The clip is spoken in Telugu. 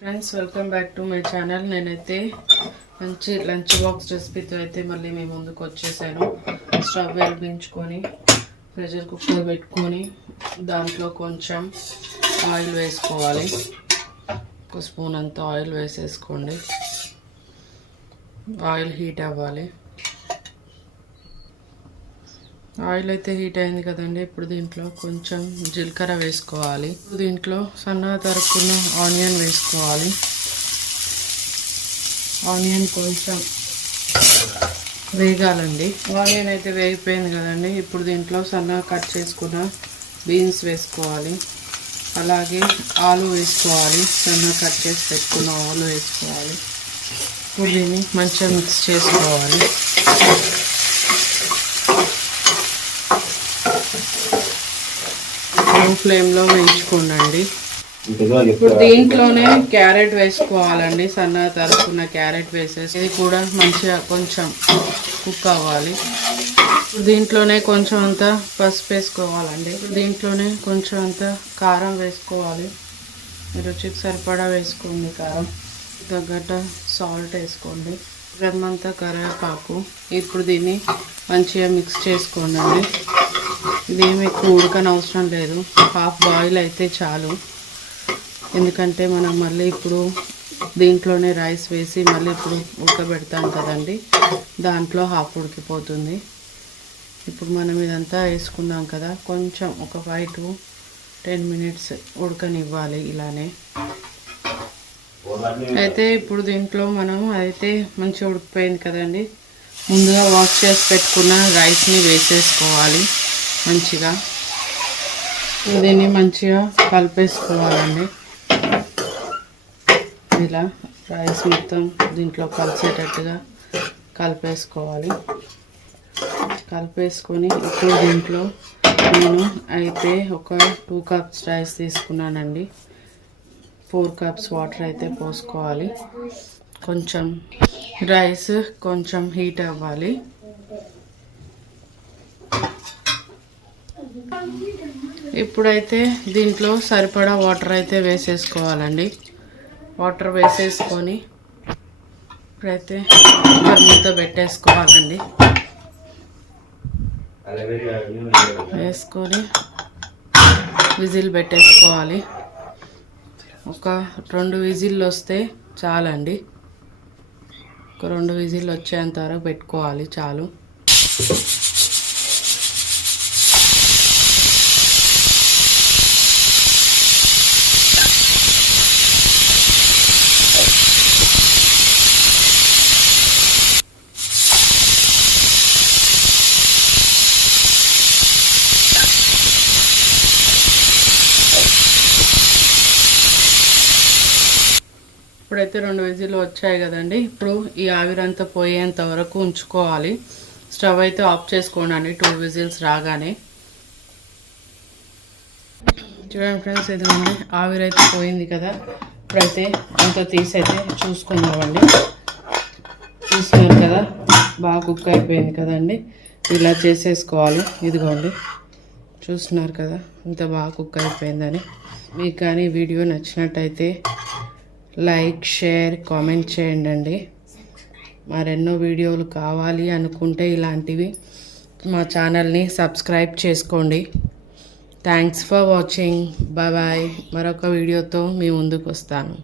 Friends welcome back to my channel. నేనైతే మంచి లంచ్ బాక్స్ రెసిపీతో అయితే మళ్ళీ మీ ముందుకు వచ్చేసాను. స్టవ్ వెలిగించుకొని ప్రెషర్ కుక్కర్ పెట్టుకొని దాంట్లో కొంచెం ఆయిల్ వేసుకోవాలి. ఒక స్పూన్ అంత ఆయిల్ వేసేసుకోండి. ఆయిల్ హీట్ అవ్వాలి. ఆయిల్ అయితే హీట్ అయింది కదండి. ఇప్పుడు దీంట్లో కొంచెం జీలకర్ర వేసుకోవాలి. దీంట్లో సన్నగా తరుక్కున్న ఆనియన్ వేసుకోవాలి. ఆనియన్ కొంచెం వేగాలండి. ఆనియన్ అయితే వేగిపోయింది కదండి. ఇప్పుడు దీంట్లో సన్నగా కట్ చేసుకున్న బీన్స్ వేసుకోవాలి. అలాగే ఆలు వేసుకోవాలి. సన్నగా కట్ చేసి పెట్టుకున్న ఆలు వేసుకోవాలి. ఇప్పుడు దీన్ని మంచిగా మిక్స్ చేసుకోవాలి. లో ఫ్లేమ్లో వేయించుకోండి. ఇప్పుడు దీంట్లోనే క్యారెట్ వేసుకోవాలండి. సన్నగా తరుక్కున్న క్యారెట్ వేసేసి ఇది కూడా మంచిగా కొంచెం కుక్ అవ్వాలి. దీంట్లోనే కొంచెం అంత పసుపు వేసుకోవాలండి. దీంట్లోనే కొంచెం అంత కారం వేసుకోవాలి. రుచికి సరిపడా వేసుకోండి. కారం తగ్గట్టు సాల్ట్ వేసుకోండి. రెమ్మంతా కరివేపాకు. ఇప్పుడు దీన్ని మంచిగా మిక్స్ చేసుకోండి. ఇదేమి ఎక్కువ ఉడకని అవసరం లేదు. హాఫ్ బాయిల్ అయితే చాలు. ఎందుకంటే మనం మళ్ళీ ఇప్పుడు దీంట్లోనే రైస్ వేసి మళ్ళీ ఇప్పుడు ఉడకబెడతాం కదండి. దాంట్లో హాఫ్ ఉడికిపోతుంది. ఇప్పుడు మనం ఇదంతా వేసుకున్నాం కదా, కొంచెం ఒక 5 to 10 minutes ఉడకనివ్వాలి ఇలానే. అయితే ఇప్పుడు దీంట్లో మనం అయితే మంచిగా ఉడికిపోయింది కదండి. ముందుగా వాష్ చేసి పెట్టుకున్న రైస్ని వేసేసుకోవాలి. మంచిగా దీన్ని మంచిగా కలిపేసుకోవాలండి. ఇలా రైస్ మొత్తం దీంట్లో కలిసేటట్టుగా కలిపేసుకోవాలి. కలిపేసుకొని ఇప్పుడు దీంట్లో నేను అయితే ఒక 2 cups రైస్ తీసుకున్నానండి. 4 cups వాటర్ అయితే పోసుకోవాలి. కొంచెం రైస్ కొంచెం హీట్ అవ్వాలి. ఇప్పుడైతే దీంట్లో సరిపడా వాటర్ అయితే వేసేసుకోవాలండి. వాటర్ వేసేసుకొని ఇప్పుడైతే మూత పెట్టేసుకోవాలండి. వేసుకొని విజిల్ పెట్టేసుకోవాలి. ఒక 2 విజిల్లు వస్తే చాలండి. ఒక 2 విజిల్లు వచ్చేంత వరకు పెట్టుకోవాలి, చాలు. ఇప్పుడైతే 2 విజిల్లు వచ్చాయి కదండి. ఇప్పుడు ఈ ఆవిరంతా పోయేంత వరకు ఉంచుకోవాలి. స్టవ్ అయితే ఆఫ్ చేసుకోండి 2 విజిల్స్ రాగానే. చూడండి ఫ్రెండ్స్, ఇదిగోండి ఆవిరైతే పోయింది కదా. ఇప్పుడైతే అంత తీసైతే చూసుకుందామండి. చూస్తున్నారు కదా, బాగా కుక్ అయిపోయింది కదండి. ఇలా చేసేసుకోవాలి. ఇదిగోండి చూస్తున్నారు కదా ఇంత బాగా కుక్ అయిపోయిందని. మీకు కానీ వీడియో నచ్చినట్టయితే లైక్, షేర్, కామెంట్ చేయండి. మరెన్నో వీడియోలు కావాలి అనుకుంటే ఇలాంటివి మా ఛానల్ని సబ్స్క్రైబ్ చేసుకోండి. Thanks for watching. బాయ్. మరొక వీడియోతో మీ ముందుకు వస్తాను.